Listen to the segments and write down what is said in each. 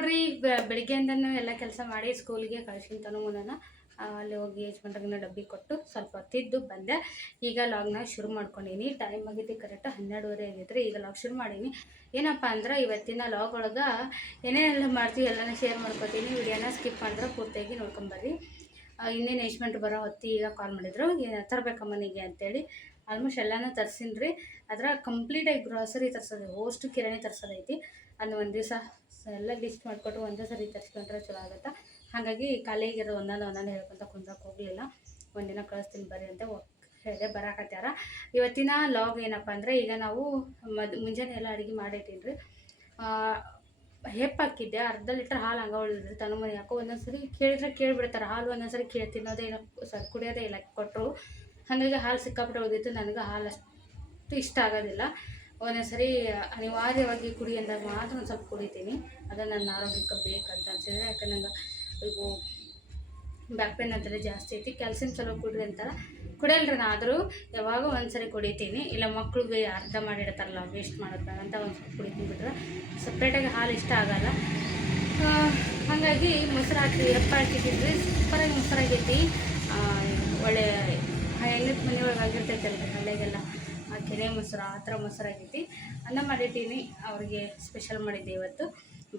ನೋಡ್ರಿ ಬೆಳಿಗ್ಗೆಯಿಂದನೂ ಎಲ್ಲ ಕೆಲಸ ಮಾಡಿ ಸ್ಕೂಲಿಗೆ ಕಳ್ಸಿಂತನೂ ಮುನ್ನ ಅಲ್ಲಿ ಹೋಗಿ ಯಜಮಾನ್ರಿಗಿನ ಡಬ್ಬಿ ಕೊಟ್ಟು ಸ್ವಲ್ಪ ಹೊತ್ತಿದ್ದು ಬಂದೆ. ಈಗ ಲಾಗ್ನ ಶುರು ಮಾಡ್ಕೊಂಡೀನಿ. ಟೈಮ್ ಆಗೈತಿ ಕರೆಕ್ಟ್ 12:30 ಆಗೈತ್ರಿ. ಈಗ ಲಾಗ್ ಶುರು ಮಾಡೀನಿ. ಏನಪ್ಪ ಅಂದ್ರೆ ಇವತ್ತಿನ ಲಾಗ್ ಒಳಗೆ ಏನೇನೆಲ್ಲ ಮಾಡ್ತೀವಿ ಎಲ್ಲನೂ ಶೇರ್ ಮಾಡ್ಕೊತೀನಿ. ವಿಡಿಯೋನ ಸ್ಕಿಪ್ ಮಾಡಿದ್ರೆ ಪೂರ್ತಿಯಾಗಿ ನೋಡ್ಕೊಂಬರ್ರಿ. ಇನ್ನೇನು ಯಜಮಾನ್ರು ಬರೋ ಹೊತ್ತಿ ಈಗ ಕಾಲ್ ಮಾಡಿದ್ರು, ತರಬೇಕ ಮನೆಗೆ ಅಂತೇಳಿ. ಆಲ್ಮೋಸ್ಟ್ ಎಲ್ಲನೂ ತರಿಸಿನ್ರಿ. ಅದ್ರ ಕಂಪ್ಲೀಟಾಗಿ ಗ್ರಾಸರಿ ತರಿಸೋದು, ಅಷ್ಟು ಕಿರಾಣಿ ತರಿಸೋದೈತಿ. ಅದು ಒಂದು ದಿವಸ ಎಲ್ಲ ಲಿಸ್ಟ್ ಮಾಡಿಕೊಟ್ಟು ಒಂದೇ ಸರಿ ತರಿಸ್ಕೊಂಡ್ರೆ ಚಲೋ ಆಗುತ್ತೆ. ಹಾಗಾಗಿ ಖಾಲಿಯಾಗಿರೋ ಒಂದೊಂದು ಹೇಳ್ಕೊತ ಕುಂದ್ರಕ್ಕೆ ಹೋಗಲಿಲ್ಲ. ಒಂದಿನ ಕಳಿಸ್ತೀನಿ ಬರ್ರಿ ಅಂತ ಹೇಳಿದೆ. ಬರಾಕತ್ಯಾರ. ಇವತ್ತಿನ ಲಾಗ್ ಏನಪ್ಪ ಅಂದರೆ, ಈಗ ನಾವು ಮುಂಜಾನೆ ಎಲ್ಲ ಅಡುಗೆ ಮಾಡಿಟ್ಟಿನಿ ರೀ. ಹೆಪ್ಪು ಹಾಕಿದ್ದೆ, ಅರ್ಧ ಲೀಟ್ರ್ ಹಾಲು ಹಂಗೆ ಉಳಿದ್ರಿ. ತನ್ನ ಮನೆ ಯಾಕೋ ಒಂದೊಂದು ಸರಿ ಕೇಳಿದ್ರೆ ಕೇಳಿಬಿಡ್ತಾರೆ. ಹಾಲು ಒಂದೊಂದು ಸರಿ ತಿನ್ನೋದೇ ಇಲ್ಲ, ಕುಡಿಯೋದೇ ಇಲ್ಲ ಕೊಟ್ಟರು. ಹಾಗಾಗಿ ಹಾಲು ಸಿಕ್ಕಾಪಟ್ಟೆ ಉಳಿದಿತ್ತು. ನನಗೆ ಹಾಲು ಅಷ್ಟು ಇಷ್ಟ ಆಗೋದಿಲ್ಲ. ಒಂದೊಂದು ಸರಿ ಅನಿವಾರ್ಯವಾಗಿ ಕುಡಿ ಅಂದಾಗ ಮಾತ್ರ ಒಂದು ಸ್ವಲ್ಪ ಕುಡಿತೀನಿ. ಅದು ನನ್ನ ಆರೋಗ್ಯಕ್ಕೆ ಬೇಕಂತ ಅನಿಸಿದ್ರೆ. ಯಾಕಂದ್ರೆ ನಂಗೆ ಈಗ ಬ್ಯಾಕ್ ಪೇನ್ ಅಂತೆಲ್ಲ ಜಾಸ್ತಿ ಐತಿ. ಕ್ಯಾಲ್ಸಿಯಂ ಚಲೋ ಕುಡ್ರಿ ಅಂತಾರೆ, ಕುಡಿಯಲ್ರಿ. ನಾ ಆದರೂ ಯಾವಾಗ ಒಂದು ಸರಿ ಕುಡಿತೀನಿ. ಇಲ್ಲ ಮಕ್ಳಿಗೆ ಅರ್ಧ ಮಾಡಿಡ್ತಾರಲ್ಲ, ವೇಸ್ಟ್ ಮಾಡೋದು ಅಂತ ಒಂದು ಸ್ವಲ್ಪ ಕುಡಿತೀನಿ. ಬಿಟ್ರೆ ಸಪ್ರೇಟಾಗಿ ಹಾಲು ಇಷ್ಟ ಆಗೋಲ್ಲ. ಹಾಗಾಗಿ ಮೊಸರು ಹಾಕಿ ಎಪ್ಪ ಹಾಕಿಟ್ಟಿದ್ರಿ. ಸೂಪರಾಗಿ ಮೊಸರಾಗೈತಿ. ಒಳ್ಳೆ ಹೆಣ್ಣಿನ ಮನೆಯೊಳಗೆ ಆಗಿರ್ತೈತಲ್ರಿ ಹಳ್ಳಿಗೆಲ್ಲ, ಆ ಕೆನೆ ಮೊಸರು ಆ ಥರ ಮೊಸರಾಗೈತಿ. ಅನ್ನ ಮಾಡಿಟ್ಟೀನಿ. ಅವ್ರಿಗೆ ಸ್ಪೆಷಲ್ ಮಾಡಿದ್ದೆ ಇವತ್ತು.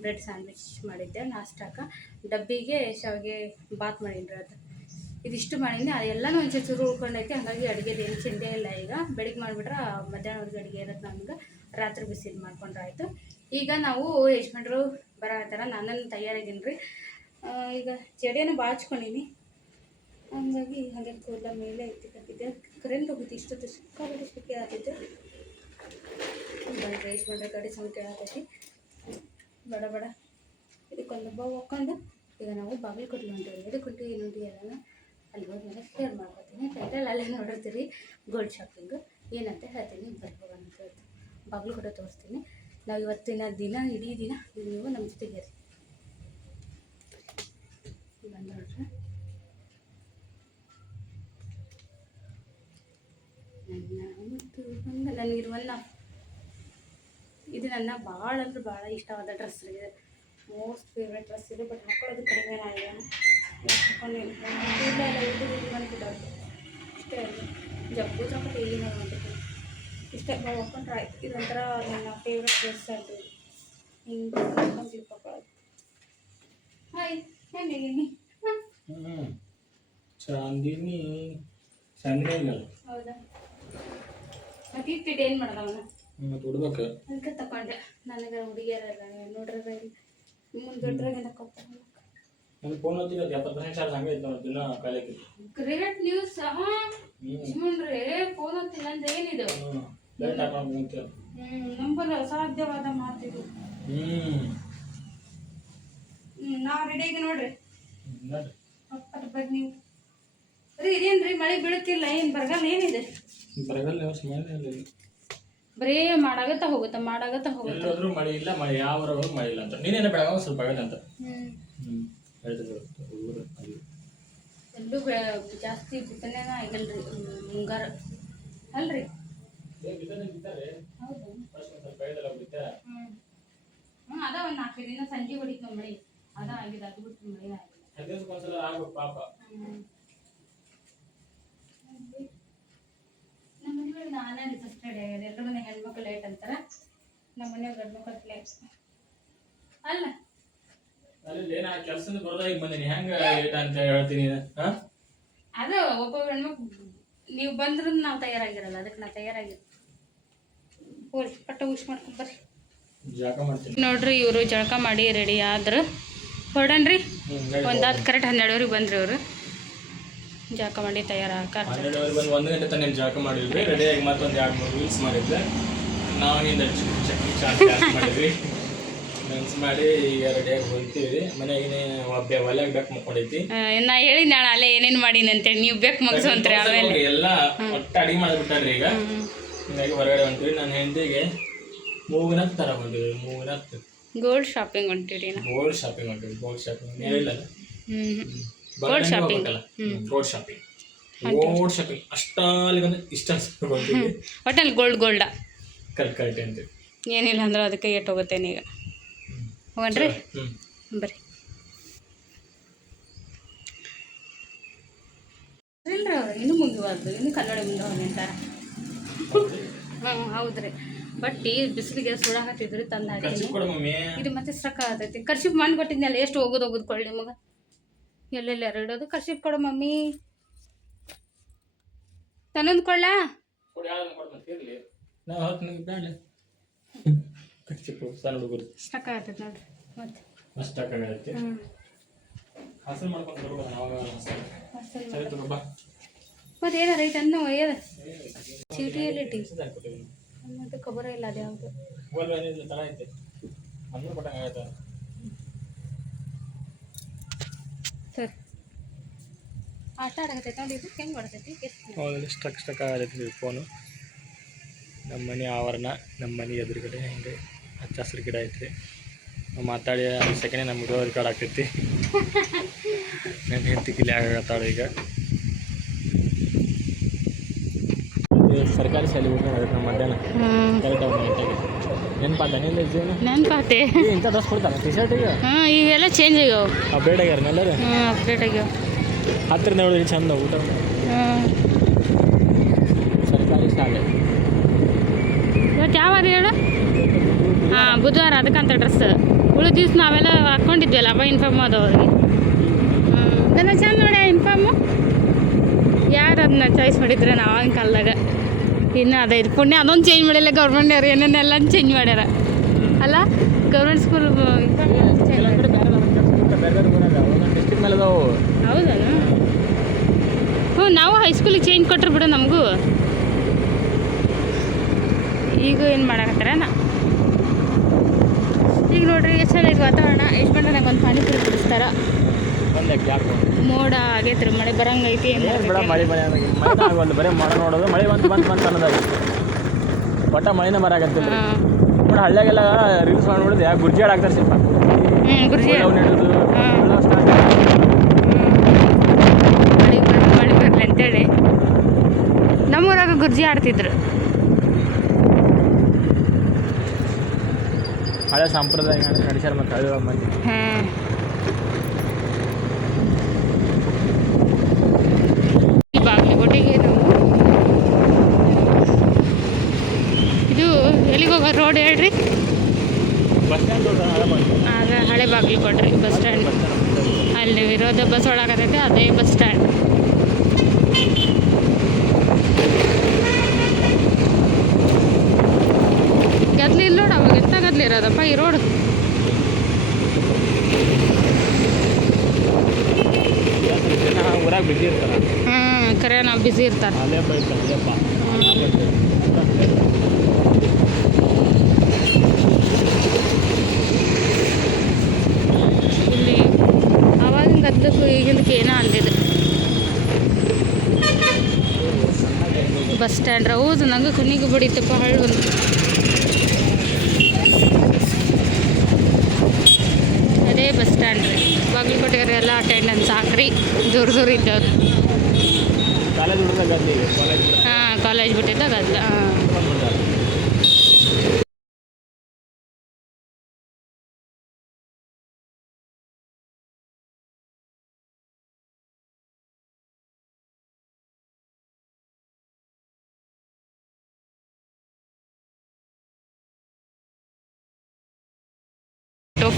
ಬ್ರೆಡ್ ಸ್ಯಾಂಡ್ವಿಚ್ ಮಾಡಿದ್ದೆ ನಾಷ್ಟಕ್ಕೆ. ಡಬ್ಬಿಗೆ ಶಾವಿಗೆ ಬಾತ್ ಮಾಡೀನಿ. ಅದು ಇದಿಷ್ಟು ಮಾಡೀನಿ. ಅದೆಲ್ಲನೂ ಒಂಚೂರು ಚೂರು ಉಳ್ಕೊಂಡೈತಿ. ಹಾಗಾಗಿ ಅಡುಗೆದು ಏನು ಚಿಂತೆ ಇಲ್ಲ. ಈಗ ಬೆಳಿಗ್ಗೆ ಮಾಡಿಬಿಟ್ರೆ ಮಧ್ಯಾಹ್ನವರೆಗೆ ಅಡುಗೆ ಇರೋದು. ನಮ್ಗೆ ರಾತ್ರಿ ಬಿಸಿದು ಮಾಡ್ಕೊಂಡ್ರೆ ಆಯಿತು. ಈಗ ನಾವು ಯಜಮಾನ್ರು ಬರತ್ತಾರ. ನನ್ನನ್ನು ತಯಾರಾಗೀನಿ ರೀ. ಈಗ ಜಡೆಯನ್ನು ಬಾಚ್ಕೊಂಡೀನಿ. ಹಂಗಾಗಿ ಹಾಗೆ ಕೂದಲ ಮೇಲೆ ಎತ್ತಿಕತ್ತಿದ್ದೆ. ಕರೆಂಟ್ ಹೋಗಿತ್ತು ಇಷ್ಟೊತ್ತು. ಸಿಕ್ಕಾಬಿಟ್ಟು ಸುಕ್ಕಿ ಆಗ್ತಿತ್ತು. ಬಂದರೆ ಯಜಮಾನ್ರ ಗಾಡಿ ಸೌಂಡ್ ಕೇಳತೈತಿ. ಬಡ ಬಡ ಇದಕ್ಕೊಂದು ಬಾವು ಹಾಕ್ಕೊಂಡು ಈಗ ನಾವು ಬಾಗಲಕೋಟೆ ಹೊಂಟೀವಿ. ಎದಕ್ಕೆ ಹೊಂಟೀವಿ ನೋಡಿ ಎಲ್ಲ ಅಲ್ಲಿ ಹೋದ್ಮೇಲೆ ಶೇರ್ ಮಾಡ್ಕೊತೀನಿ. ಟೈಟಲ್ ಅಲ್ಲೇ ನೋಡಿರ್ತೀರಿ, ಗೋಲ್ಡ್ ಶಾಪಿಂಗು ಏನಂತ ಹೇಳ್ತೀನಿ. ಬರ್ಬೋದು ಅಂತ ಹೇಳ್ತೀನಿ. ಬಾಗಲಕೋಟೆ ತೋರಿಸ್ತೀನಿ. ನಾವು ಇವತ್ತಿನ ದಿನ ಇಡೀ ದಿನ ನೀವು ನಮ್ಮ ಜೊತೆಗೆ ಬಂದು ನೋಡ್ರಿ. ನನಗಿರುವಲ್ಲ ಇದು ನನ್ನ ಭಾಳ ಅಂದ್ರೆ ಭಾಳ ಇಷ್ಟವಾದ ಡ್ರೆಸ್ ರೀ. ಇದು ಮೋಸ್ಟ್ ಫೇವ್ರೆಟ್ ಡ್ರೆಸ್ ಇದು. ಬಟ್ ಹಾಕೊಳ್ಳೋದು ಕಡಿಮೆ ಆಗಿದೆ. ಬಂದ್ಬಿಟ್ಟವ್ರು ಇಷ್ಟೇ ಜಬ್ಬು ಚಪ್ಪಟ್ಟು ಇಲ್ಲಿ ಮಾಡ್ಬಿಟ್ಟು ಇಷ್ಟೇ ಹಾಕೊಂಡ್ರೆ ಆಯ್ತು. ಇದೊಂಥರ ನನ್ನ ಫೇವ್ರೆಟ್ ಡ್ರೆಸ್ ಅಂತ ಹಿಂಗೆ ಹಾಕೊಂಡು ತಿಳ್ಕೊಳ್ಳೋದು. ಹಾಯ್, ಹೇಗಿದ್ದೀನಿ? ಹೌದಾ? ಮತ್ತೆ ಇಟ್ಟಿಟ್ಟು ಏನು ಮಾಡೋದವನ್ನ ಅದಕ್ಕೆ ತಗೊಂಡೆ. ನನಗೆ ಹುಡುಗಿಯರಲ್ಲ ನೋಡ್ರೆ ಮುಂದೊಡ್ರಾಗ ಗ್ರೇಟ್ ನ್ಯೂಸ್. ಯಜಮಾನ್ರೆ ಫೋನ್ ಹೊತ್ತಿಲ್ಲ ಅಂದ್ರೆ ಏನಿದು? ನಂಬಲ್ಲ ಅಸಾಧ್ಯವಾದ ಮಾತಿದು. ನಾವು ರೆಡಿ ಆಗಿ ನೋಡ್ರಿ. ಬರ್ರಿ ನೀವು. ರೀ ಇದೇನ್ರಿ ಮಳೆ ಬೀಳುತ್ತಿಲ್ಲ, ಏನು ಬರಗಾಲ ಏನಿದೆ? ಬರೀ ಮಾಡಾಗತ್ತ ಹೋಗುತ್ತ ಮಳೆ ಇಲ್ಲ. ಮಳೆ ಯಾವ ಮಳೆ ಇಲ್ಲ ಅಂತ ನೀನೇನ ಬೆಳಗಾವ ಸ್ವಲ್ಪ ಆಗಲ್ಲ ಅಂತ ಎಲ್ಲೂ ಜಾಸ್ತಿ ಬಿತ್ತನೆನ ಆಗಲ್ರಿ. ಮುಂಗಾರ ಅಲ್ರಿ? ಅದ ಒಂದು 4 ದಿನ ಸಂಜೆ ಹೊಡಿತು ಮಳೆ. ಅದ ಆಗಿದೆ. ಅದು ಬಿಟ್ಟು ಮಳೆ ಆಗಿಲ್ಲ. ನಮ್ಮ ಮನೆಯೊಳಗೆ ನಾನೇ ರಿಸಸ್ಟೆಡ್ ಆಗಿದೆ. ಎಲ್ಲರೂ ಮನೆ ಹೆಣ್ಮಕ್ಳು ಲೇಟ್ ಅಂತಾರೆ. ನಮ್ಮ ಮನೆಯವ್ರು ಗಂಡು ಮಕ್ಕಳು ಲೇಟ್ ಅಲ್ಲ. ಅದು ಒಬ್ಬ ಹೆಣ್ಮಕ್ಳು ನೀವು ಬಂದ್ರೂ ನಾವು ತಯಾರಾಗಿರಲ್ಲ. ಅದಕ್ಕೆ ನಾವು ತಯಾರಾಗಿರ್ತೀವಿ. ಹೋಗಿ ಪಟ್ಟ ಹುಷ್ ಮಾಡ್ಕೊಂಡು ಬರ್ರಿ. ನೋಡ್ರಿ, ಇವರು ಜಳಕ ಮಾಡಿ ರೆಡಿ ಆದ್ರು. ಹೊರಡನ್ರಿ. ಒಂದಾದ ಕರೆಕ್ಟ್ 12 ಬಂದ್ರಿ ಅವರು. ಜಳಕ ಮಾಡಿ ತಯಾರಾಗ 1 ಗಂಟೆ ತನಕ ಜಳಕ ಮಾಡಿದ್ವಿ. ರೆಡಿಯಾಗಿ ಮತ್ತೊಂದು 2-3 ರೀಲ್ಸ್ ಮಾಡಿದ್ವಿ. ನಾವಿಂದ ಮಾಡಿದ್ವಿ. ಡ್ಯಾನ್ಸ್ ಮಾಡಿ ಈಗ ರೆಡಿಯಾಗಿ ಹೋಗ್ತೀವಿ. ಮನೆಗೆ ಒಲೆಗೆ ಬೇಕು ಮುಕ್ಕೊಂಡೈತಿ. ನಾ ಹೇಳಿ ನಾಳೆ ಅಲ್ಲೇ ಏನೇನು ಮಾಡೀನಿ ಅಂತೇಳಿ ನೀವು ಬೇಕು ಮುಗಿಸೋಂತ್ರಿ. ಆಮೇಲೆ ಎಲ್ಲ ಒಟ್ಟು ಅಡಿಗೆ ಮಾಡಿಬಿಟ್ಟಾರ್ರಿ. ಈಗ ಹೀಗಾಗಿ ಹೊರಗಡೆ ಹೊಂಟಿವಿ. ನನ್ನ ಹೆಂಡತಿಗೆ ಮೂಗಿನತ್ತು ತರ ಬಂದಿವಿ. ಮೂಗಿನತ್ತು ಗೋಲ್ಡ್ ಶಾಪಿಂಗ್ ಹೊಂಟಿರಿ. ಗೋಲ್ಡ್ ಶಾಪಿಂಗ್ ಹೊಂಟಿವಿ. ಗೋಲ್ಡ್ ಶಾಪಿಂಗ್ ಹೇಳಿಲ್ಲ. ಗೋಲ್ಡ್ ಶಾಪಿಂಗ್ ಅಷ್ಟಾಲಿಗೆ ಅಂದ್ರೆ ಇಷ್ಟ ಒಟ್ಟಲ್ಲಿ ಗೋಲ್ಡ ಕರೆಕ್ಟ್ ಅಂತ ಏನಿಲ್ಲ ಅಂದ್ರೆ ಅದಕ್ಕೆ ಏಟ್ ಹೋಗುತ್ತೇನೆ. ಈಗ ಹೋಗಣ್ರಿ. ಬರ್ರಿ ಇಲ್ರಿ ಅವ್ರು ಇನ್ನೂ ಮುಗಿಬಾರ್ದು, ಇನ್ನೂ ಕನ್ನಡ ಮುಂದೆ ಹೋಗಿ ಅಂತಾರೆ. ಹ್ಞೂ ಹೌದ್ರಿ. ಬಟ್ ಈ ಬಿಸಿಲಿಗೆ ಸುಡಾಕತ್ತಿದ್ರಿ ತಂದು ಹಾಕಿ ಇದು ಮತ್ತೆ ಸ್ಟ್ರಕ್ ಆಗತೈತಿ. ಕರ್ಶಿಪ್ ಮಾಡಿ ಕೊಟ್ಟಿದ್ನಲ್ಲ, ಎಷ್ಟು ಹೋಗೋದು ಕೊಳ್ಳಿ ನಿಮಗೆ. ಎಲ್ಲೆಲ್ಲ ಎರಡೋದು ಕರ್ಶಿಪ್ ಕೊಡು ಮಮ್ಮಿ. ತನ್ನೊಂದು ಕೊಳ್ಳ ಸ್ಟಕ್ ಆಗತೈತಿ ನೋಡ್ರಿ. ಮತ್ತೆ ಮತ್ತೆ ಏನಾರ ಐತೆ ಅನ್ನೋ ಏದ ಚೀಟಿಯಲ್ಲಿ ಇಟ್ಟಿ ಮತ್ತೆ ಖಬರ ಇಲ್ಲ ಅದು ಯಾವುದು. ಸರ್ ಆಟ ಆಡಕತ್ತೈತೆ ನೋಡಿ. ಇದು ಹೆಂಗೆ ಮಾಡ್ತೈತಿ? ಸ್ಟಕ್ ಆಗತೈತಿ ಫೋನು. ನಮ್ಮ ಮನೆ ಆವರಣ, ನಮ್ಮ ಮನೆ ಎದುರುಗಡೆ ಹಿಂಗೆ ಹಚ್ಚ ಹಸಿರು ಗಿಡ ಐತ್ರಿ. ನಾವು ಮಾತಾಡಿ 5 ಸೆಕೆಂಡ್ ನಮ್ಮ ವಿಡಿಯೋ ರೆಕಾರ್ಡ್ ಆಗ್ತೈತಿ. ನನ್ನ ಹೆಂಡತಿ ಕಿಲಿ ಆಗತ್ತಾಳು ಈಗ. ಸರ್ಕಾರಿ ಶಾಲೆ ಊಟ ಮಾಡಿದ್ರೆ ನಮ್ಮ ಮಧ್ಯಾಹ್ನ ನೆನಪಾತಾನೆ ಜೀವನ ನೆನಪಾತೆ. ಇಂಥ ಡ್ರೆಸ್ ಕೊಡ್ತಾನೆ ಟಿ ಶರ್ಟಿಗೆ. ಹಾಂ ಈಗೆಲ್ಲ ಚೇಂಜ್ ಆಗ್ಯಾವ, ಅಪ್ಡೇಟ್ ಆಗ್ಯಾರ ಎಲ್ಲರೂ. ಅಪ್ಡೇಟ್ ಆಗ್ಯಾವ. ಹತ್ತಿರ ನೋಡಿದ್ರೆ ಚಂದ ಊಟ. ಸರ್ಕಾರಿ ಶಾಲೆ ಇವತ್ತು ಯಾವಾಗ ಹೇಳು? ಹಾಂ ಬುಧವಾರ, ಅದಕ್ಕಂತ ಡ್ರೆಸ್. ಉಳಿದ ದಿವ್ಸ ನಾವೆಲ್ಲ ಹಾಕ್ಕೊಂಡಿದ್ವಲ್ಲ ಅವ ಇನ್ಫಾರ್ಮ್ ಆದವ್ರಿಗೆ. ಅದನ್ನು ಚಂದ ನೋಡಿ ಇನ್ಫಾರ್ಮು. ಯಾರು ಅದನ್ನ ಚಾಯ್ಸ್ ಮಾಡಿದ್ರೆ ನಾವು ಆಗಿನ ಕಾಲದಾಗ. ಇನ್ನು ಅದೈದು ಪುಣ್ಯ ಅದೊಂದು ಚೇಂಜ್ ಮಾಡಿಲ್ಲ ಗೌರ್ಮೆಂಟ್ ಅವ್ರು, ಏನೇನೆಲ್ಲ ಚೇಂಜ್ ಮಾಡ್ಯಾರ ಅಲ್ಲ. ಗೌರ್ಮೆಂಟ್ ಸ್ಕೂಲ್ ಹೌದಾ? ಹ್ಞೂ ನಾವು ಹೈಸ್ಕೂಲಿಗೆ ಚೇಂಜ್ ಕೊಟ್ರು ಬಿಡು ನಮಗೂ. ಈಗ ಏನು ಮಾಡಾಕತ್ತಾರೇನ ಈಗ ನೋಡ್ರಿ. ಎಷ್ಟು ಚೆನ್ನಾಗಿ ವಾತಾವರಣ. ಎಷ್ಟು ಬಂದ್ರೆ ನಂಗೆ ಒಂದು ಪಾನಿಪುರಿ ಕುಡಿಸ್ತಾರ. ಮೋಡ ಆಗೈತ್ರಿ, ಮಳೆ ಬರಂಗೈತಿ. ಮಳೆ ಬರೀ ಮಳೆ ನೋಡೋದು. ಮಳೆ ಬಂತು ಅನ್ನೋದಾಗಿ ಒಟ್ಟ ಮಳೆನೇ ಬರಾಕತ್ತಿಲ್ಲ. ನೋಡಿ ಹಳ್ಳಿಯಾಗೆಲ್ಲ ರೀಲ್ಸ್ ಮಾಡಿಬಿಡಿದು ಯಾಕೆ ಗುರ್ಜಿ ಆಡಾಕ್ತಾರೆ ಸ್ವಲ್ಪ. ಗುರ್ಜಿ ನೆಡೋದು ಮಳೆ ಬರಲಿ ಅಂತೇಳಿ ನಮ್ಮೂರಾಗ ಗುರ್ಜಿ ಆಡ್ತಿದ್ರು. ಹಳೆ ಸಂಪ್ರದಾಯ ನಡೆಸ್ಯಾರ ಮತ್ತು ಹಳ್ಳಿ ಮಂದಿ. ಬಾಗಲಕೋಟೆಗೆ ನಾವು ಇದು ಎಲ್ಲಿಗೆ ಹೋಗೋ ರೋಡ್ ಹೇಳ್ರಿ? ಬಸ್ ಸ್ಟ್ಯಾಂಡ್ ಆಗ ಹಳೆ ಬಾಗಲಕೋಟೆ ಬಸ್ ಸ್ಟ್ಯಾಂಡ್. ಅಲ್ಲಿ ವಿರೋಧ ಬಸ್ ಒಳಗತೈತೆ, ಅದೇ ಬಸ್ ಸ್ಟ್ಯಾಂಡ್. ಗದ್ಲಿ ಇಲ್ಲ ನೋಡು, ಅವಾಗ ಎಂತ ಗದ್ಲಿ ಇರೋದಪ್ಪ ಈ ರೋಡ್. ಊರಾಗ ಬಿಸಿ ಇರ್ತಾರ. ಕರೆ ನಾವು ಬಿಸಿ ಇರ್ತಾರೆ. ಇಲ್ಲಿ ಅವಾಗಿನ ಗದ್ದಕ್ಕೂ ಈಗಿನಕ್ಕೆ ಏನೋ ಅಂದಿದ್ದು. ಬಸ್ ಸ್ಟ್ಯಾಂಡ್ ಹೌದು, ನಂಗೆ ಕಣ್ಣಿಗೆ ಬಿಡಿತಪ್ಪ ಹಳ್ಳಿ ಒಂದು. ಅದೇ ಬಸ್ ಸ್ಟ್ಯಾಂಡ್ ರೀ. ಬಾಗಲಕೋಟೆಯವ್ರು ಎಲ್ಲ ಅಟೆಂಡೆನ್ಸ್ ಹಾಕ್ರಿ, ದೂರ ಇದ್ದವ್ರು. ಹಾಂ ಕಾಲೇಜ್ ಬಿಟ್ಟಿದ್ದ ಗದ್ದಲ.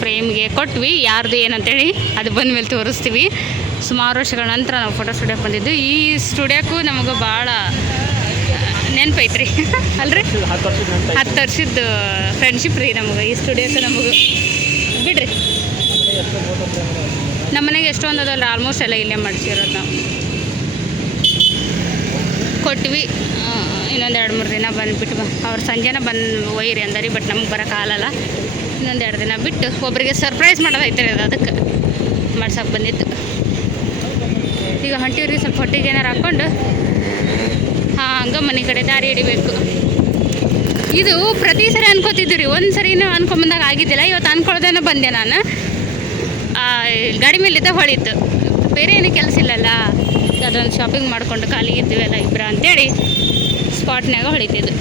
ಫ್ರೇಮ್ಗೆ ಕೊಟ್ವಿ, ಯಾರ್ದು ಏನಂತೇಳಿ ಅದು ಬಂದ ಮೇಲೆ ತೋರಿಸ್ತೀವಿ. ಸುಮಾರು ವರ್ಷಗಳ ನಂತರ ನಾವು ಫೋಟೋ ಸ್ಟುಡಿಯೋಕ್ಕೆ ಬಂದಿದ್ದು. ಈ ಸ್ಟುಡಿಯೋಕ್ಕೂ ನಮಗೆ ಭಾಳ ನೆನಪೈತ್ರಿ ಅಲ್ರಿ. 10 ವರ್ಷದ ಫ್ರೆಂಡ್ಶಿಪ್ ರೀ ನಮಗೆ ಈ ಸ್ಟುಡಿಯೋಕ್ಕೆ. ನಮಗೆ ಬಿಡ್ರಿ, ನಮ್ಮ ಮನೆಗೆ ಎಷ್ಟೊಂದು ಅದಲ್ಲ, ಆಲ್ಮೋಸ್ಟ್ ಎಲ್ಲ ಇಲ್ಲೇ ಮಾಡಿಸಿರೋದು ನಾವು. ಕೊಟ್ವಿ, ಇನ್ನೊಂದು 2-3 ದಿನ ಬಂದುಬಿಟ್ಟು ಅವ್ರು ಸಂಜೆನ ಬಂದು ಒಯ್ಯಿರಿ ಅಂದರಿ. ಬಟ್ ನಮ್ಗೆ ಬರೋಕ್ಕಾಗಲ್ಲ. ಇನ್ನೊಂದು 2 ದಿನ ಬಿಟ್ಟು ಒಬ್ಬರಿಗೆ ಸರ್ಪ್ರೈಸ್ ಮಾಡೋದೈತೆ ಅದು, ಅದಕ್ಕೆ ಮಾಡ್ಸೋಕೆ ಬಂದಿತ್ತು. ಈಗ ಹೊಂಟಿವ್ರಿ, ಸ್ವಲ್ಪ ಹೊಟ್ಟಿಗೆ ಏನಾರು ಹಾಕ್ಕೊಂಡು ಹಂಗೆ ಮನೆ ಕಡೆ ದಾರಿ ಹಿಡಿಬೇಕು. ಇದು ಪ್ರತಿ ಸರಿ ಅನ್ಕೋತಿದ್ವಿ ರೀ, ಒಂದು ಸರಿನೂ ಅನ್ಕೊಂಬಂದಾಗ ಆಗಿದ್ದಿಲ್ಲ. ಇವತ್ತು ಅನ್ಕೊಳ್ಳೋದೇನೋ ಬಂದೆ ನಾನು. ಗಾಡಿ ಮೇಲಿದ್ದ ಹೊಳಿತು, ಬೇರೆ ಏನೂ ಕೆಲಸ ಇಲ್ಲಲ್ಲ. ಅದೊಂದು ಶಾಪಿಂಗ್ ಮಾಡಿಕೊಂಡು ಖಾಲಿ ಇದ್ದೀವಲ್ಲ ಇಬ್ಬರು ಅಂತೇಳಿ ಸ್ಪಾಟ್ನಾಗ ಹೊಳಿತಿದ್ದು.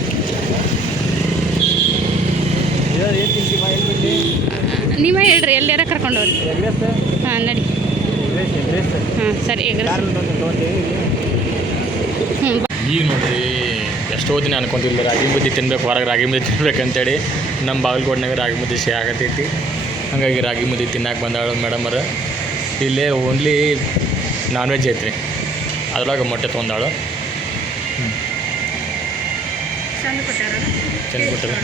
ನೀವೇ ಹೇಳ್ರಿ ಎಲ್ಲಾರ ಕರ್ಕೊಂಡು ಹೋಗ್ರಿ. ಹಾಂ ನಡಿ. ಹಾಂ ಸರಿ ಈಗ ನೋಡ್ರಿ ಎಷ್ಟೋ ದಿನ ಅನ್ಕೊಂತಿಲ್ಲ ರಾಗಿ ಮುದ್ದೆ ತಿನ್ಬೇಕು, ಹೊರಗೆ ರಾಗಿ ಮುದ್ದೆ ತಿನ್ಬೇಕಂತೇಳಿ ನಮ್ಮ ಬಾಗಲಕೋಟೆನಾಗ ರಾಗಿ ಮುದ್ದೆ ಶೇ ಆಗತೈತಿ. ಹಾಗಾಗಿ ರಾಗಿ ಮುದ್ದೆ ತಿನ್ನಕ್ಕೆ ಬಂದಾಳು ಮೇಡಮರ. ಇಲ್ಲೇ ಓನ್ಲಿ ನಾನ್ ವೆಜ್ ಐತ್ರಿ, ಅದ್ರೊಳಗೆ ಮೊಟ್ಟೆ ತೊಗೊಂಡಾಳು. ಚಂದ ಕೊಟ್ಟಾರ, ಚಂದ ಕೊಟ್ಟರು.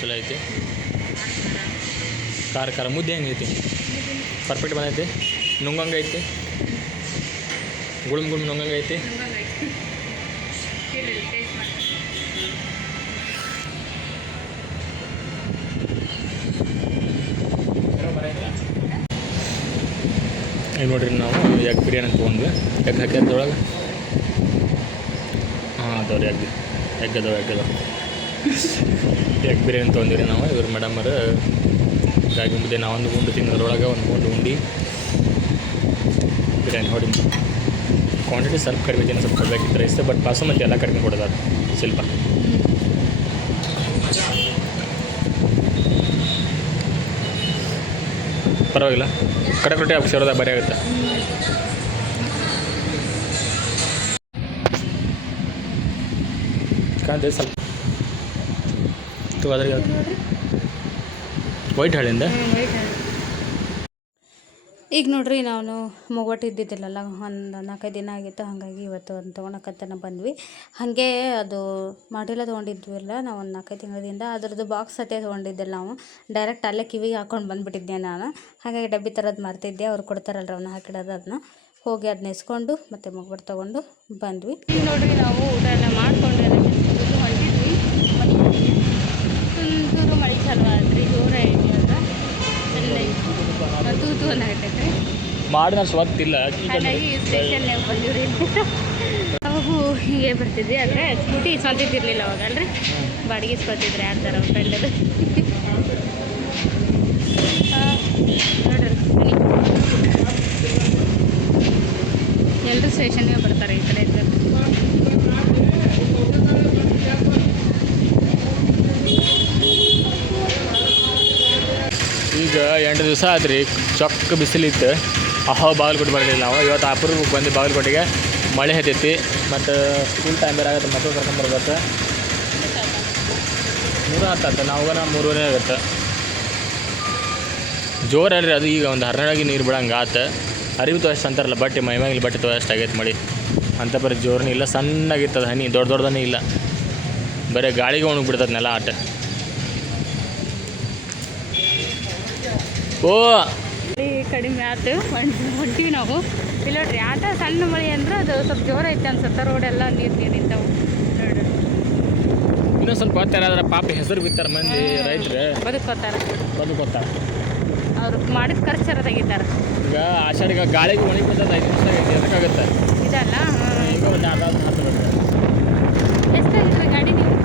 ಚಲೋ ಐತಿ. ಖಾರ ಖಾರ ಮುದ್ದೆ ಹೆಂಗೈತಿ? ಪರ್ಫೆಕ್ಟ್ ಬಂದೈತಿ. ನುಂಗಂಗೆ ಐತಿ, ಗುಳುಮ್ ಗುಳುಮ್ ನುಂಗಂಗೆ ಐತಿ. ಈಗ ನೋಡ್ರಿ ನಾವು ಎಗ್ ಬಿರಿಯಾನಿ ತೊಗೊಂಡ್ವಿ. ಎಗ್ ಹಾಕಿ ಅದ್ರೊಳಗೆ ಹಾಂ ಅದಾವ್ರಿ ಎಗ್ ಅದಾವೆ ಎಗ್ ಬಿರಿಯಾನಿ ತೊಗೊಂಡಿರಿ ನಾವು. ಇವ್ರ ಮೇಡಮರು ರಾಗಿ ಮುದ್ದೆ ನಾವೊಂದು ಗುಂಡು ತಿನ್ನೋದ್ರೊಳಗೆ ಒಂದು ಗುಂಡು ಉಂಡು ಬಿರಿಯಾನಿ ಹೊಡಿ. ಕ್ವಾಂಟಿಟಿ ಸ್ವಲ್ಪ ಕಡಿಮೆ ಜನ ಸ್ವಲ್ಪ ಕೊಡಬೇಕಿತ್ತು ರೈಸ್, ಬಟ್ ಬಾಸುಮತಿ ಎಲ್ಲ ಕಡಿಮೆ ಕೊಡೋದಾದ್ರೆ ಸ್ವಲ್ಪ. ಪರವಾಗಿಲ್ಲ, ಕಡಕ್ ರೊಟ್ಟಿ ಹಾಕಿ ಸೇರೋದಾಗ ಬರೀ ಆಗುತ್ತೆ. ಕಾಂತೆ ಸ್ವಲ್ಪ ಅದ್ರಿಗೆ ವೈಟ್ ಹಳ್ಳಿಂದ. ಈಗ ನೋಡ್ರಿ ನಾನು ಮೊಗಟ್ಟು ಇದ್ದಿದ್ದಿಲ್ಲಲ್ಲ, ಒಂದು 4-5 ದಿನ ಆಗಿತ್ತು. ಹಾಗಾಗಿ ಇವತ್ತು ಒಂದು ತೊಗೊಳಕಂತನ ಬಂದ್ವಿ. ಹಾಗೆ ಅದು ಮಾಡಿಲ್ಲ ತೊಗೊಂಡಿದ್ವಿಲ್ಲ ನಾವು ಒಂದು 4-5 ತಿಂಗಳಿಂದ. ಅದ್ರದ್ದು ಬಾಕ್ಸ್ ಸತೆ ತೊಗೊಂಡಿದ್ದಿಲ್ಲ ನಾವು, ಡೈರೆಕ್ಟ್ ಅಲ್ಲೇ ಕಿವಿಗೆ ಹಾಕ್ಕೊಂಡು ಬಂದುಬಿಟ್ಟಿದ್ದೆ ನಾನು. ಹಾಗಾಗಿ ಡಬ್ಬಿ ಥರದ್ದು ಮರ್ತಿದ್ದೆ, ಅವ್ರು ಕೊಡ್ತಾರಲ್ಲ ಅವನ್ನ ಹಾಕಿಡೋದು, ಅದನ್ನ ಹೋಗಿ ಅದನ್ನ ಇಸ್ಕೊಂಡು ಮತ್ತು ಮೊಗಟ್ಟು ತೊಗೊಂಡು ಬಂದ್ವಿ. ಈಗ ನೋಡ್ರಿ ನಾವು ಊಟ ಎಲ್ಲ ಮಾಡಿಕೊಂಡು ಎಲ್ಲ ಹೊಂಟಿದ್ವಿ. ತುಂತುರು ಮಳೆ ಚಲೋ ಆದ್ರಿ, ಜೋರ ಐತಿ ಅಲ್ಲ, ತೂತು ಒಂದಾಗೈತೆ ಮಾಡಿದ ಸ್ವತ್ತಿಲ್ಲ. ಹಾಗಾಗಿ ಸ್ಟೇಷನ್ಯಾಗ ಬಂದಿವ್ರಿ. ಅವಾಗೂ ಹೀಗೆ ಬರ್ತಿದ್ವಿ, ಆದರೆ ಸ್ಕೂಟಿ ಸ್ವಂತಿದ್ದಿರಲಿಲ್ಲ ಅವಾಗ ಅಲ್ರಿ, ಬಾಡಿಗೆ ಇಸ್ಕೊತಿದ್ರೆ ಯಾರ್ದಾರ ಅವ್ರ ಫ್ರೆಂಡದು. ನೋಡ್ರಿ ಎಲ್ಲರೂ ಸ್ಟೇಷನ್ಗೆ ಬರ್ತಾರೆ ಈ ಕಡೆ ಇದ್ದರು. ಈಗ 8 ದಿವಸ ಆದ್ರಿ, ಚೊಕ್ಕ ಬಿಸಿಲಿತ್ತು. ಬಾಗಲಕೋಟೆ ಬರಲಿಲ್ಲ ನಾವು. ಇವತ್ತು ಅಪರೂಪಕ್ಕೆ ಬಂದು ಬಾಗಲಕೋಟೆಗೆ ಮಳೆ ಹತ್ತೈತಿ. ಮತ್ತು ಸ್ಕೂಲ್ ಟೈಮ್ ಬೇರೆ ಆಗುತ್ತೆ, ಮಕ್ಕಳು ಕರ್ಕೊಂಬರ್ಬೇಕು. 3:10 ನಾವಾಗ 3:30 ಆಗುತ್ತೆ. ಜೋರು ಅಲ್ರಿ ಅದು. ಈಗ ಒಂದು ಹರ್ನಾಗಿ ನೀರು ಬಿಡಂಗೆ ಆತು. ಅರಿವು ತೋಷ್ಟು ಅಂತಾರಲ್ಲ, ಬಟ್ಟೆ ಮೈಮ್ಯಾಗಲಿ ಬಟ್ಟೆ ತೋಷ್ಟು ಆಗೈತೆ ಮಳೆ. ಅಂಥ ಬರೀ ಜೋರನೇ ಇಲ್ಲ, ಸಣ್ಣಾಗಿರ್ತದೆ ಹನಿ, ದೊಡ್ಡದನೇ ಇಲ್ಲ. ಬರೀ ಗಾಳಿಗೆ ಒಣಗಿಬಿಡ್ತದೆ ನೆಲ ಆಟ. ಓ ಕಡಿಮೆ ಆಯ್ತು, ಹೊಂಟಿವಿ ನಾವು. ಇಲ್ಲ ನೋಡ್ರಿ ಆಟ ಸಣ್ಣ ಮಳೆ ಅಂದ್ರೆ ಅದು ಸ್ವಲ್ಪ ಜೋರ ಐತೆ ಅನ್ಸುತ್ತೆ. ರೋಡೆಲ್ಲ ನೀರು ನಿಂತಾವೆ ನೋಡ್ರಿ. ಇನ್ನೊಂದು ಸ್ವಲ್ಪ ಹೊತ್ತಾರ ಪಾಪ ಹೆಸರು ಬಿತ್ತಾರೆ ಮಂದಿ ರೈತರು, ಬದುಕೋತಾರೆ ಅವ್ರು ಮಾಡಿದ ಖರ್ಚರ ತೆಗಿತಾರೆ. ಈಗ ಆಷಾಢಿಗೆ ಗಾಳಿಗೆ ಒಣಗಿಬಿಡ್ತದೆ, 5 ನಿಮಿಷ ಆಗೈತಿ, ಎದಕ್ಕಾಗುತ್ತೆ ಇದಲ್ಲ. ಈಗ ಒಂದು 10 ಎಷ್ಟಾಗಿದ್ರೆ ಗಾಡಿ ನೀವು?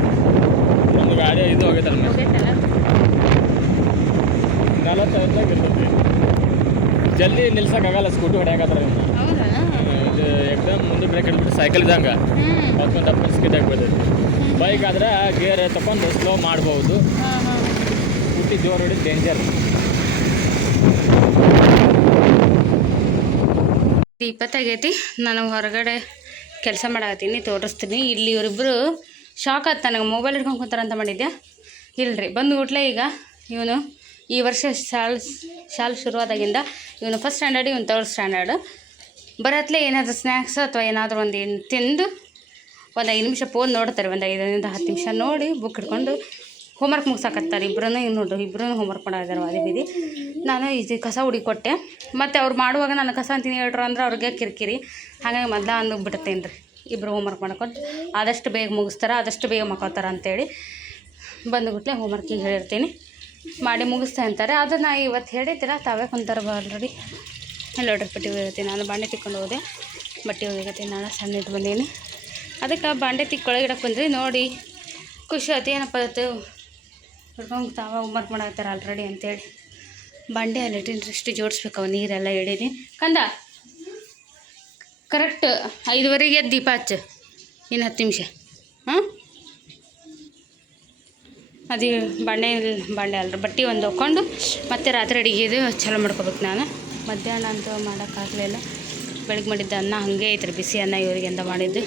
ಒಂದು ಗಾಡಿ ಇದು ಹೋಗೈತಲ್ಲ ಹೋಗೈತಲ್ಲ, 40 ಇರ್ತೈತಿ. ಜಲ್ದಿ ನಿಲ್ಸೋಕ್ಕಾಗಲ್ಲ, ಸ್ಕೂಟಿ ಹೊಡ್ಯಾಕತ್ರ. ಹೌದಾ? ಇದು ಎಕ್ದಮ್ ಮುಂದೆ ಬ್ರೇಕ್ ಹಿಡ್ಬಿಟ್ಟು ಸೈಕಲ್ ಇದ್ದಂಗೆ ಹೊತ್ಕೊಂಡು ತಪ್ಪು ಸ್ಕಿದ್ದಾಗಿ ಬರ್ತೈತಿ. ಬೈಕ್ ಆದ್ರೆ ಗೇರ್ ತಗೊಂಡು ಸ್ಲೋ ಮಾಡ್ಬೋದು. ಸ್ಕೂಟಿ ಜೋರು ಹೊಡಿ ಡೇಂಜರ್. 20 ಆಗೈತಿ. ನಾನು ಹೊರಗಡೆ ಕೆಲಸ ಮಾಡಾಕತ್ತೀನಿ, ತೋರಿಸ್ತೀನಿ. ಇಲ್ಲಿ ಇವರಿಬ್ಬರು ಶಾಕ್ ಆಯ್ತು ನನಗೆ, ಮೊಬೈಲ್ ಹಿಡ್ಕೊಂಡು ಕುಂತಾರಂತ ಮಾಡಿದ್ದೆ. ಇಲ್ಲರಿ ಬಂದು ಬಿಟ್ಲೆ. ಈಗ ಇವನು ಈ ವರ್ಷ ಶಾಲೆ ಶುರುವಾದಾಗಿಂದ ಇವನು 1st ಸ್ಟ್ಯಾಂಡರ್ಡ್, ಇವನು 3rd ಸ್ಟ್ಯಾಂಡರ್ಡ್. ಬರತ್ಲೆ ಏನಾದರೂ ಸ್ನ್ಯಾಕ್ಸ್ ಅಥವಾ ಏನಾದರೂ ಒಂದು ತಿಂದು ಒಂದು 5 ನಿಮಿಷ ಫೋನ್ ನೋಡ್ತಾರೆ. ಒಂದು 5-10 ನಿಮಿಷ ನೋಡಿ ಬುಕ್ ಹಿಡ್ಕೊಂಡು ಹೋಮ್ವರ್ಕ್ ಮುಗಿಸಾಕತ್ತಾರೆ ಇಬ್ಬರೂ. ಈಗ ನೋಡ್ರಿ ಇಬ್ಬರೂ ಹೋಮ್ವರ್ಕ್ ಮಾಡೋದಾರ ವಾದಿ ಬೀದಿ. ನಾನು ಇದು ಕಸ ಹುಡಿಕೊಟ್ಟೆ. ಮತ್ತು ಅವ್ರು ಮಾಡುವಾಗ ನಾನು ಕಸ ಅಂತೀನಿ ಹೇಳ್ರು ಅಂದ್ರೆ ಅವ್ರಿಗೆ ಕಿರಿಕಿರಿ. ಹಾಗಾಗಿ ಮೊದಲ ಅಂದುಬಿಡ್ತೇನೆ ರೀ, ಇಬ್ಬರು ಹೋಮ್ವರ್ಕ್ ಮಾಡ್ಕೊಂಡು ಆದಷ್ಟು ಬೇಗ ಮುಗಿಸ್ತಾರೆ, ಆದಷ್ಟು ಬೇಗ ಮಕ್ಕೋತಾರೆ ಅಂತೇಳಿ ಬಂದುಬಿಟ್ಲೆ ಹೋಮ್ವರ್ಕಿಗೆ ಹೇಳಿರ್ತೀನಿ, ಮಾಡಿ ಮುಗಿಸ್ತೆ ಅಂತಾರೆ. ಅದು ನಾ ಇವತ್ತು ಹೇಳಿದ್ದೀರ ತಾವೇ ಕುಂತಾರ ಆಲ್ರೆಡಿ. ನೋಡ್ರಿ ಬಟ್ಟೆ ಹೋಗಿರ್ತೀನಿ. ನಾನು ಬಾಂಡೆ ತಿಕ್ಕೊಂಡು ಹೋದೆ, ಬಟ್ಟೆ ಹೋಗಿರ್ತೀನಿ. ನಾಳೆ ಸಣ್ಣಿಟ್ಟು ಬಂದೀನಿ, ಅದಕ್ಕೆ ಬಾಂಡೆ ತಿಕ್ಕೊಳಗಿಡಕ್ಕೆ ಬಂದ್ರಿ. ನೋಡಿ ಖುಷಿ ಆಯ್ತು. ಏನಪ್ಪ ಹಿಡ್ಕೊಂಡು ತಾವ ಹೋಮ್ವರ್ಕ್ ಮಾಡಾಕ್ತಾರೆ ಆಲ್ರೆಡಿ ಅಂತೇಳಿ ಬಂಡೆ ಅಲ್ಲಿ ಇಷ್ಟು ಜೋಡಿಸ್ಬೇಕು ಅವು ನೀರೆಲ್ಲ ಇಡೀನಿ ಕಂದ ಕರೆಕ್ಟ್ 5:30 ದೀಪ ಹಚ್ಚು ಇನ್ನು 10 ನಿಮಿಷ ಹಾಂ ಅದು ಬಂಡೆ ಅಲ್ರಿ ಬಟ್ಟೆ ಒಂದು ಹಾಕ್ಕೊಂಡು ಮತ್ತೆ ರಾತ್ರಿ ಅಡುಗೆದು ಚಲೋ ಮಾಡ್ಕೋಬೇಕು ನಾನು ಮಧ್ಯಾಹ್ನ ಅಂತೂ ಮಾಡೋಕ್ಕಾಗಲಿಲ್ಲ ಬೆಳಗ್ಗೆ ಮಾಡಿದ್ದ ಅನ್ನ ಹಾಗೆ ಐತ್ರಿ ಬಿಸಿ ಅನ್ನ ಇವರಿಗೆ ಅಂತ ಮಾಡಿದ್ದು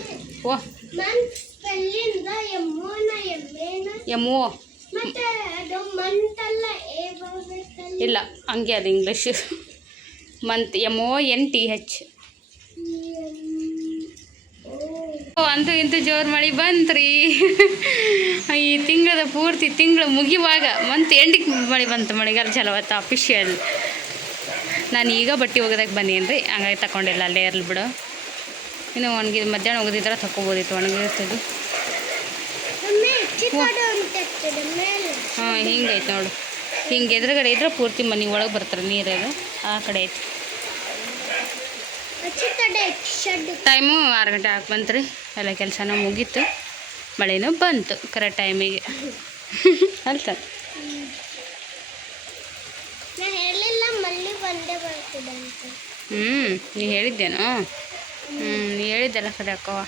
ಓ ಎಮ್ಮೋ ಇಲ್ಲ ಹಂಗೆ ಅದು ಇಂಗ್ಲೀಷ್ ಮಂತ್ MONTH ಅಂತೂ ಇಂತೂ ಜೋರು ಮಳೆ ಬಂತ್ರಿ ಈ ತಿಂಗಳದ ಪೂರ್ತಿ ತಿಂಗಳು ಮುಗಿಯುವಾಗ ಮಂತ್ ಎಂಡಿಗೆ ಮಳೆ ಬಂತು ಮಳೆಗಾಲ ಚಲೋ ಆಯ್ತು ಅಫಿಷಿಯಲ್ ನಾನು ಈಗ ಬಟ್ಟೆ ಒಗೆದಕ್ಕೆ ಬಂದೀನಿ ರೀ ಹಂಗಾಗಿ ತಗೊಂಡಿಲ್ಲ ಅಲ್ಲೇ ಇರಲಿ ಬಿಡು ಇನ್ನು ಒಣಗಿ ಮಧ್ಯಾಹ್ನ ಒಗೆದಿದ್ರೆ ತಗೋಬೋದಿತ್ತು ಒಣಗಿರ್ತದ್ದು ಹಾಂ ಹಿಂಗೈತೆ ನೋಡು ಹಿಂಗೆ ಎದುರುಗಡೆ ಇದ್ರೆ ಪೂರ್ತಿ ಮನೆ ಒಳಗೆ ಬರ್ತಾರೆ ನೀರದು ಆ ಕಡೆ ಐತಿ ಟೈಮು 6 ಗಂಟೆ ಆಗಿ ಬಂತು ರೀ ಎಲ್ಲ ಕೆಲಸನೂ ಮುಗೀತು ಮಳೆನೂ ಬಂತು ಕರೆಕ್ಟ್ ಟೈಮಿಗೆ ಅಲ್ತ ನೀ ಹೇಳಿದ್ದೇನು ನೀ ಹೇಳಿದ್ದೆಲ್ಲ ಕಡೆ ಅಕ್ಕವ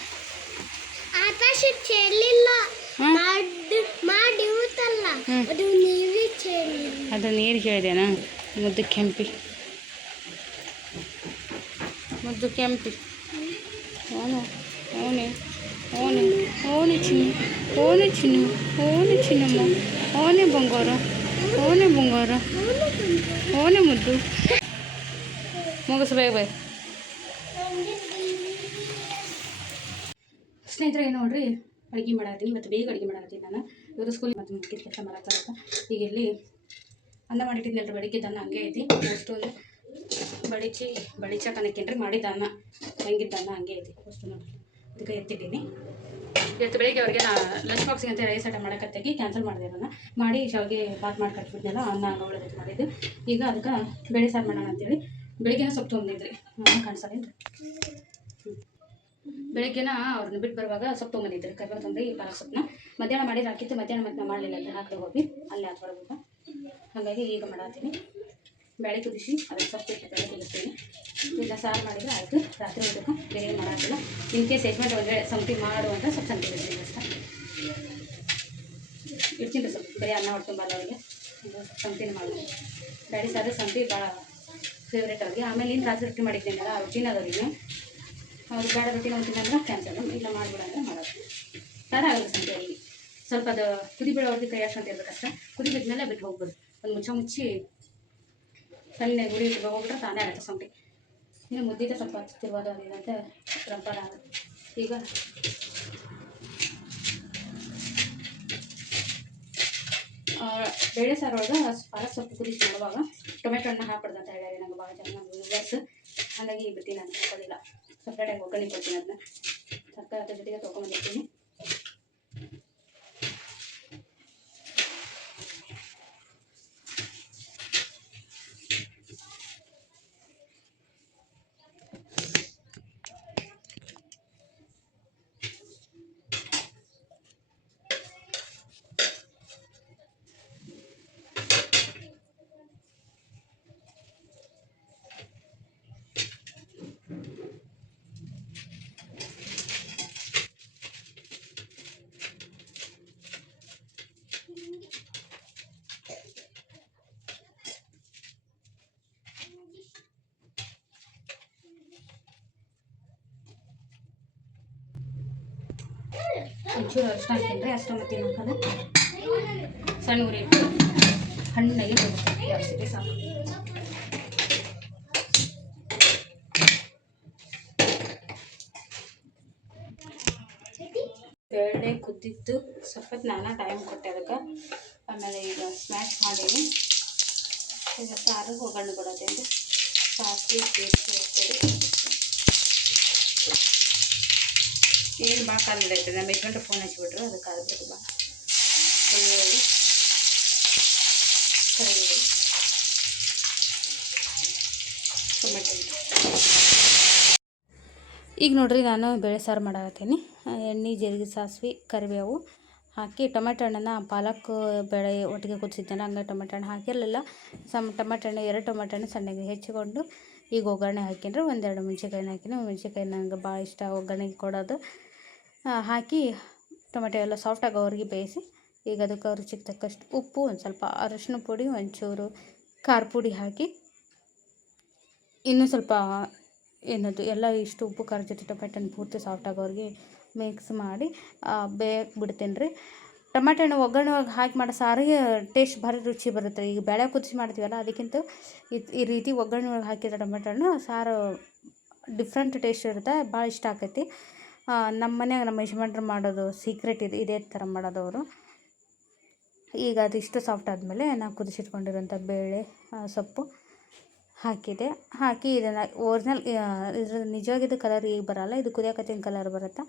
ಅದು ನೀರು ಕೇಳಿದೆನಾ ಮುದ್ದು ಕೆಂಪಿ ಓನೆ ಚಿನ್ನಮ್ಮ ಓನೆ ಬಂಗಾರ ಓನೆ ಮುದ್ದು ಮುಗಿಸ್ ಬೇಗ ಸ್ನೇಹಿತರೆ ನೋಡ್ರಿ ಅಡುಗೆ ಮಾಡತ್ತೀನಿ ಮತ್ತು ಬೇಗ ಅಡುಗೆ ಮಾಡತ್ತೀನಿ ನಾನು ಇವರು ಸ್ಕೂಲ್ ಮತ್ತು ಮುಗಿದ ಕೆಲಸ ಮಾಡತ್ತ ಈಗ ಇಲ್ಲಿ ಅನ್ನ ಮಾಡಿಟ್ಟಿದ್ನಲ್ರಿ ಬೆಳಿಗ್ಗೆ ಅನ್ನ ಹಂಗೆ ಐತಿ ಅಷ್ಟೊಂದು ಬಳಿಚಕ್ಕೆ ಅನ್ನಕ್ಕೇನ್ರಿ ಮಾಡಿದ್ದ ಅನ್ನ ಹೆಂಗಿದ್ದ ಅನ್ನ ಹಂಗೆ ಐತಿ ಅಷ್ಟು ನೋಡ್ರಿ ಅದಕ್ಕೆ ಎತ್ತಿದ್ದೀನಿ ಇವತ್ತು ಬೆಳಿಗ್ಗೆ ಅವ್ರಿಗೆ ನಾ ಲಂಚ್ ಬಾಕ್ಸಿಗೆ ಅಂತ ರೈಸ್ ಐಟಮ್ ಮಾಡೋಕತ್ತಾಗಿ ಕ್ಯಾನ್ಸಲ್ ಮಾಡಿದೆ ಅದನ್ನು ಮಾಡಿ ಶಾವಿಗೆ ಬಾತ್ ಮಾಡಿ ಕಟ್ಬಿಟ್ನಲ್ಲ ಅನ್ನ ಹಂಗೆ ಉಳಿದೈತೆ ಮಾಡಿದ್ದು ಈಗ ಅದಕ್ಕೆ ಬೇಳೆ ಸಾರು ಮಾಡೋಣ ಅಂತೇಳಿ ಬೆಳಿಗ್ಗೆನ ಸೊಪ್ಪು ತೊಗೊಂಡಿದ್ರಿ ಕಾಣಿಸಲ್ಲ ಬೆಳಗ್ಗೆನ ಅವ್ರನ್ನ ಬಿಟ್ಟು ಬರುವಾಗ ಸೊಪ್ಪು ತೊಗೊಂಡಿದ್ರಿ ಕರ್ಬೇವು ತಂದು ಈ ಪಾಲಕ್ ಸೊಪ್ಪನ್ನ ಮಧ್ಯಾಹ್ನ ಮಾಡಿ ಹಾಕಿತ್ತು ಮಧ್ಯಾಹ್ನ ಮತ್ತೆ ಮಾಡಲಿಲ್ಲ ಅಂತ ಹಾಕಿ ಹೋಗಿ ಅಲ್ಲಿ ಹಾಕಿ ಬರ್ಬೇಕು ಹಾಗಾಗಿ ಈಗ ಮಾಡತ್ತೀನಿ ಬೇಳೆ ಕುದಿಸಿ ಅದನ್ನು ಸೊಪ್ಪು ಬೇಳೆ ಕುದಿಸ್ತೀನಿ ಈಗ ಸಾರು ಮಾಡಿದರೆ ಆಯಿತು ರಾತ್ರಿ ಊಟಕ್ಕೆ ಬೇರೆ ಮಾಡೋದಿಲ್ಲ ಇನ್ ಕೇಸ್ ಯಜಮಾನ್ರು ಒಂದು ವೇಳೆ ಸಂತಿ ಮಾಡುವಂಥ ಸ್ವಲ್ಪ ಸಂತಿರ್ತೀನಿ ಅಷ್ಟ ಇಡ್ತೀನಿ ಸ್ವಲ್ಪ ಬರೀ ಅನ್ನ ಹೊಡ್ಕೊಂಬಲ್ಲ ಅವರಿಗೆ ಸಂತಿನ ಮಾಡೋದು ಬೇಳೆ ಸಾರು ಸಂತಿ ಭಾಳ ಫೇವ್ರೇಟ್ ಅವ್ರಿಗೆ ಆಮೇಲೆ ಇನ್ನು ರಾತ್ರಿ ರೊಟ್ಟಿ ಮಾಡಿದ್ದೀನಲ್ಲ ಆ ರೊಟ್ಟಿನ ಅದವರಿಗೆ ಅವ್ರಿಗೆ ಬೇಡ ರೊಟ್ಟಿನ ಉಂಟಿನಂದ್ರೆ ಕ್ಯಾನ್ಸಲ್ ಇಲ್ಲ ಮಾಡಿಬಿಡ ಅಂದರೆ ಮಾಡೋದು ತಡ ಆಗುತ್ತೆ ಸಂತೆ ಅವರಿಗೆ ಸ್ವಲ್ಪ ಅದು ಕುದಿಬೇಡ ಅವ್ರಿಗೆ ಕೈ ಹಾಕ್ಕೊಂತ ಇರ್ಬೇಕಷ್ಟ ಕುದಿಬಿದ್ಮೇಲೆ ಬಿಟ್ಟು ಹೋಗ್ಬೋದು ಒಂದು ಮುಚ್ಚಿ ಸಣ್ಣ ಗುಡಿ ಹೋಗ್ಬಿಟ್ರೆ ತಾನೇ ಆಗುತ್ತೆ ಸಂತೆ ಇನ್ನು ಮುದ್ದಿದ್ದೆ ಸ್ವಲ್ಪ ತಿರುವಾದ ಅದೇನಂತೆ ರಂಪಾರ ಆಗುತ್ತೆ ಈಗ ಬೇಳೆ ಸಾರು ಒಳಗೆ ಪಾಲಕ್ ಸೊಪ್ಪು ಕುದಿಸಿ ಮಾಡುವಾಗ ಟೊಮೆಟೊ ಹಣ್ಣು ಹಾಕ್ಬಿಡ್ದು ಅಂತ ಹೇಳಿ ನಂಗೆ ಭಾಳ ಜನ ವ್ಯೂವರ್ಸ್ ಹಾಗಾಗಿ ಬಿಟ್ಟು ನಾನು ಹಾಕೋದಿಲ್ಲ ಸಪ್ರೇಟಾಗಿ ಒಗ್ಗರಣೆ ಕೊಡ್ತೀನಿ ಅದನ್ನ ತರಕಾರಿ ಜೊತೆಗೆ ತೊಗೊಂಬಂದಿರ್ತೀನಿ ಒಂಚೂರು ಅರಿಶಿನ ಹಾಕಿದ್ರೆ ಅಷ್ಟು ಮತ್ತೆ ಹಾಕೋದು ಸಣ್ಣ ಉರಿ ಇಟ್ಟು ಹಣ್ಣಾಗಿ ಜಾಸ್ತಿ ಸಾಕು ಬೇಳೆ ಕುದ್ದಿತ್ತು ಸ್ವಲ್ಪ ನಾನಾ ಟೈಮ್ ಕೊಟ್ಟೆ ಅದಕ್ಕೆ ಆಮೇಲೆ ಈಗ ಸ್ಮ್ಯಾಶ್ ಮಾಡೀನಿ ಈಗ ಸಾರು ಒಗ್ಗರಣೆ ಕೊಡತ್ತೆ ಅಂತ ಸಾಸಿವೆ ಜೀರಿಗೆ ಹಾಕ್ತೀವಿ ಏನು ಭಾಳ ಕಾಲ ಹಿಡಿತದೆ ನಮ್ಮ ಯಜಮಾನ್ರು ಫೋನ್ ಹಚ್ಚಿಬಿಟ್ರು ಅದಕ್ಕೆ ಕಾದ್ಬಿಟ್ಟು ಭಾಳ ಬೆಳ್ಳುಳ್ಳಿ ಕರಿಬೇವು ಟೊಮೆಟೊ ಈಗ ನೋಡ್ರಿ ನಾನು ಬೇಳೆ ಸಾರು ಮಾಡತ್ತೀನಿ ಎಣ್ಣೆ ಜೀರಿಗೆ ಸಾಸಿವೆ ಕರಿಬೇವು ಹಾಕಿ ಟೊಮೆಟೊ ಹಣ್ಣನ್ನು ಪಾಲಕ್ ಬೇಳೆ ಒಟ್ಟಿಗೆ ಕುದಿಸಿದ್ದೇನೆ, ಹಂಗೆ ಟೊಮೆಟೊ ಹಣ್ಣು ಹಾಕಿರಲಿಲ್ಲ. ಟೊಮೆಟೊ ಹಣ್ಣು 2 ಟೊಮೆಟೊ ಹಣ್ಣು ಸಣ್ಣಗೆ ಹೆಚ್ಚಿಕೊಂಡು ಈಗ ಒಗ್ಗರಣೆ ಹಾಕಿದ್ರೆ 1-2 ಮೆಣಸಿನ್ಕಾಯಿನ ಹಾಕಿನಿ. ಮೆಣಸಿನ್ಕಾಯಿ ನನಗೆ ಭಾಳ ಇಷ್ಟ ಒಗ್ಗರಣೆಗೆ ಕೊಡೋದು. ಹಾಕಿ ಟೊಮೆಟೊ ಎಲ್ಲ ಸಾಫ್ಟ್ ಆಗೋವರೆಗೆ ಬೇಯಿಸಿ ಈಗ ಅದಕ್ಕೆ ರುಚಿಗೆ ತಕ್ಕಷ್ಟು ಉಪ್ಪು, ಒಂದು ಸ್ವಲ್ಪ ಅರಿಶಿನ ಪುಡಿ, ಒಂಚೂರು ಖಾರ ಪುಡಿ ಹಾಕಿ ಇನ್ನೂ ಸ್ವಲ್ಪ ಏನದು ಎಲ್ಲ ಇಷ್ಟು ಉಪ್ಪು ಖಾರ ಜೊತೆ ಟೊಮೆಟೊ ಹಣ್ಣು ಪೂರ್ತಿ ಸಾಫ್ಟ್ ಆಗೋವರೆಗೆ ಮಿಕ್ಸ್ ಮಾಡಿ ಬೇಯಕ್ಕೆ ಬಿಡ್ತೀನಿ ರೀ. ಟೊಮೆಟೊ ಹಣ್ಣು ಒಗ್ಗರಣೆ ಒಳಗೆ ಹಾಕಿ ಮಾಡೋ ಸಾರಿಗೆ ಟೇಸ್ಟ್ ಭಾರಿ ರುಚಿ ಬರುತ್ತೆ. ಈಗ ಬೇಳೆ ಕುದಿಸಿ ಮಾಡ್ತೀವಲ್ಲ ಅದಕ್ಕಿಂತ ಈ ರೀತಿ ಒಗ್ಗರಣೆ ಒಳಗೆ ಹಾಕಿದ್ರೆ ಟೊಮೆಟೊ ಹಣ್ಣು ಸಾರು ಡಿಫ್ರೆಂಟ್ ಟೇಸ್ಟ್ ಇರುತ್ತೆ, ಭಾಳ ಇಷ್ಟ ಆಕೈತಿ. ನಮ್ಮ ಮನ್ಯಾಗ ನಮ್ಮ ಯಜಮಾನ್ರು ಮಾಡೋದು ಸೀಕ್ರೆಟ್ ಇದೇ ಥರ ಮಾಡೋದು ಅವರು. ಈಗ ಅದಿಷ್ಟು ಸಾಫ್ಟ್ ಆದಮೇಲೆ ನಾವು ಕುದಿಸಿಟ್ಕೊಂಡಿರೋಂಥ ಬೇಳೆ ಸೊಪ್ಪು ಹಾಕಿದೆ. ಹಾಕಿ ಇದನ್ನು ಒರಿಜಿನಲ್ ಇದ್ರ ನಿಜವಾಗಿದ್ದು ಕಲರ್ ಈಗ ಬರೋಲ್ಲ, ಇದು ಕುದಿಯೋಕತ್ತಿನ ಕಲರ್ ಬರುತ್ತೆ.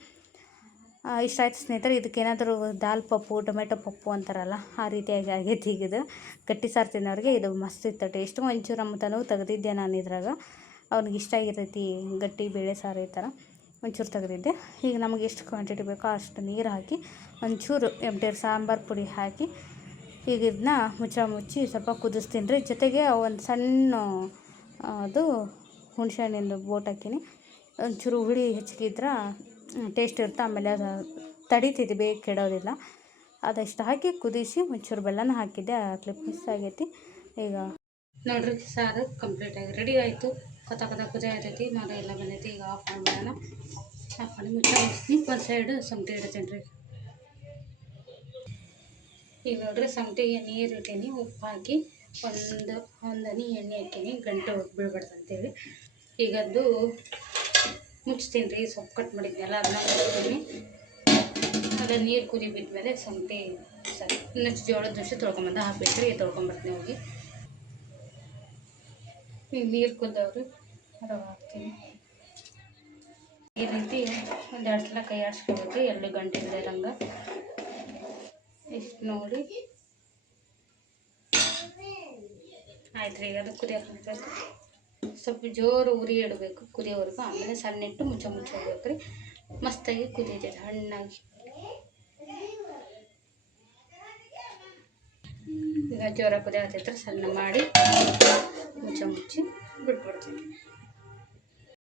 ಇಷ್ಟ ಆಯ್ತು ಸ್ನೇಹಿತರೆ. ಇದಕ್ಕೇನಾದರೂ ದಾಲ್ ಪಪ್ಪು, ಟೊಮೆಟೊ ಪಪ್ಪು ಅಂತಾರಲ್ಲ ಆ ರೀತಿಯಾಗಿ ಆಗೈತಿ. ಈಗ ಇದು ಗಟ್ಟಿ ಸಾರು ತಿನ್ನೋರಿಗೆ ಇದು ಮಸ್ತ್ ಇತ್ತು ಟೇಸ್ಟು. ಒಂಚೂರು ಅಮ್ಮತನೂ ತೆಗೆದಿದ್ದೆ ನಾನು ಇದ್ರಾಗ, ಅವ್ನಿಗೆ ಇಷ್ಟ ಆಗಿರ್ತೈತಿ ಗಟ್ಟಿ ಬೇಳೆ ಸಾರು ಈ ಥರ ಒಂಚೂರು ತೆಗೆದಿದ್ದೆ. ಈಗ ನಮಗೆ ಎಷ್ಟು ಕ್ವಾಂಟಿಟಿ ಬೇಕೋ ಅಷ್ಟು ನೀರು ಹಾಕಿ ಒಂಚೂರು ಎಂಟೇರು ಸಾಂಬಾರು ಪುಡಿ ಹಾಕಿ ಈಗ ಇದನ್ನ ಮುಚ್ಚಿ ಸ್ವಲ್ಪ ಕುದಿಸ್ತೀನಿ ರೀ. ಜೊತೆಗೆ ಒಂದು ಸಣ್ಣ ಅದು ಹುಣಸೆ ಹಣ್ಣಿಂದು ಬೋಟ್ ಹಾಕೀನಿ. ಒಂಚೂರು ಹುಳಿ ಹೆಚ್ಚಿಗಿದ್ರೆ ಟೇಸ್ಟ್ ಇರುತ್ತೆ, ಆಮೇಲೆ ಅದು ತಡಿತೈತಿ, ಬೇಗ ಕೆಡೋದಿಲ್ಲ. ಅದಷ್ಟು ಹಾಕಿ ಕುದಿಸಿ ಒಂಚೂರು ಬೆಲ್ಲನ ಹಾಕಿದ್ದೆ. ಆ ಕ್ಲಿಪ್ ಮಿಸ್ ಆಗೈತಿ. ಈಗ ನೋಡ್ರಿ ಸಾರು ಕಂಪ್ಲೀಟಾಗಿ ರೆಡಿ ಆಯಿತು. ಕೊತ ಕುದಿ ಆಯ್ತೈತಿ, ಮಗ ಎಲ್ಲ ಬಂದೈತಿ. ಈಗ ಆಫ್ ಮಾಡೋಣ. ಆಫ್ ಮಾಡಿ ಮುಚ್ಚಿ ಒಂದು ಸೈಡು ಸೊಂಟಿ ಇಡ್ತೀನಿ ರೀ. ಈಗ ನೋಡ್ರಿ ಸೊಂಟಿಗೆ ನೀರು ಇಟ್ಟೀನಿ, ಉಪ್ಪು ಹಾಕಿ ಒಂದು ಹನಿ ಎಣ್ಣೆ ಹಾಕೀನಿ, ಗಂಟೆ ಬೀಳ್ಬಾರ್ದು ಅಂತೇಳಿ. ಈಗ ಅದು ಮುಚ್ತೀನಿ ರೀ. ಸೊಪ್ಪು ಕಟ್ ಮಾಡಿದ್ನಲ್ಲ ಅದನ್ನ ಮುಚ್ತೀನಿ. ಅದು ನೀರು ಕುದಿ ಬಿದ್ಮೇಲೆ ಸೊಂಟಿ ಸರಿ ಇನ್ನಷ್ಟು ಜೋಳದ ನುಚ್ಚು ತೊಳ್ಕೊಂಬಂದು ಹಾಕ್ಬಿಟ್ರಿ, ತೊಳ್ಕೊಂಬರ್ತೀನಿ ಹೋಗಿ. ಈಗ ನೀರು ಕುದ್ದವ್ರಿ ರವೆ ಹಾಕ್ತೀನಿ. ಈ ರೀತಿ 1-2 ಸಲ ಕೈ ಆಡಿಸ್ಕೊಬೇಕು, ಎರಡು ಗಂಟೆ ಇರೋಂಗೆ. ಇಷ್ಟು ನೋಡಿ ಆಯ್ತು ರೀ. ಈಗ ಅದು ಕುದಿಯೋಕೆ ಹಾಕ್ಬೇಕು. ಸ್ವಲ್ಪ ಜೋರು ಉರಿ ಇಡಬೇಕು ಕುದಿಯೋವರೆಗೂ, ಆಮೇಲೆ ಸಣ್ಣ ಇಟ್ಟು ಮುಚ್ಚಬೇಕು ರೀ. ಮಸ್ತಾಗಿ ಕುದೀತೈತೆ ಹಣ್ಣಾಗಿ. ಈಗ ಜೋರಾಗಿ ಕುದಿಯತ್ತೈತ್ರಿ, ಸಣ್ಣ ಮಾಡಿ ಮುಚ್ಚಿ ಬಿಟ್ಬಿಡ್ತೀನಿ.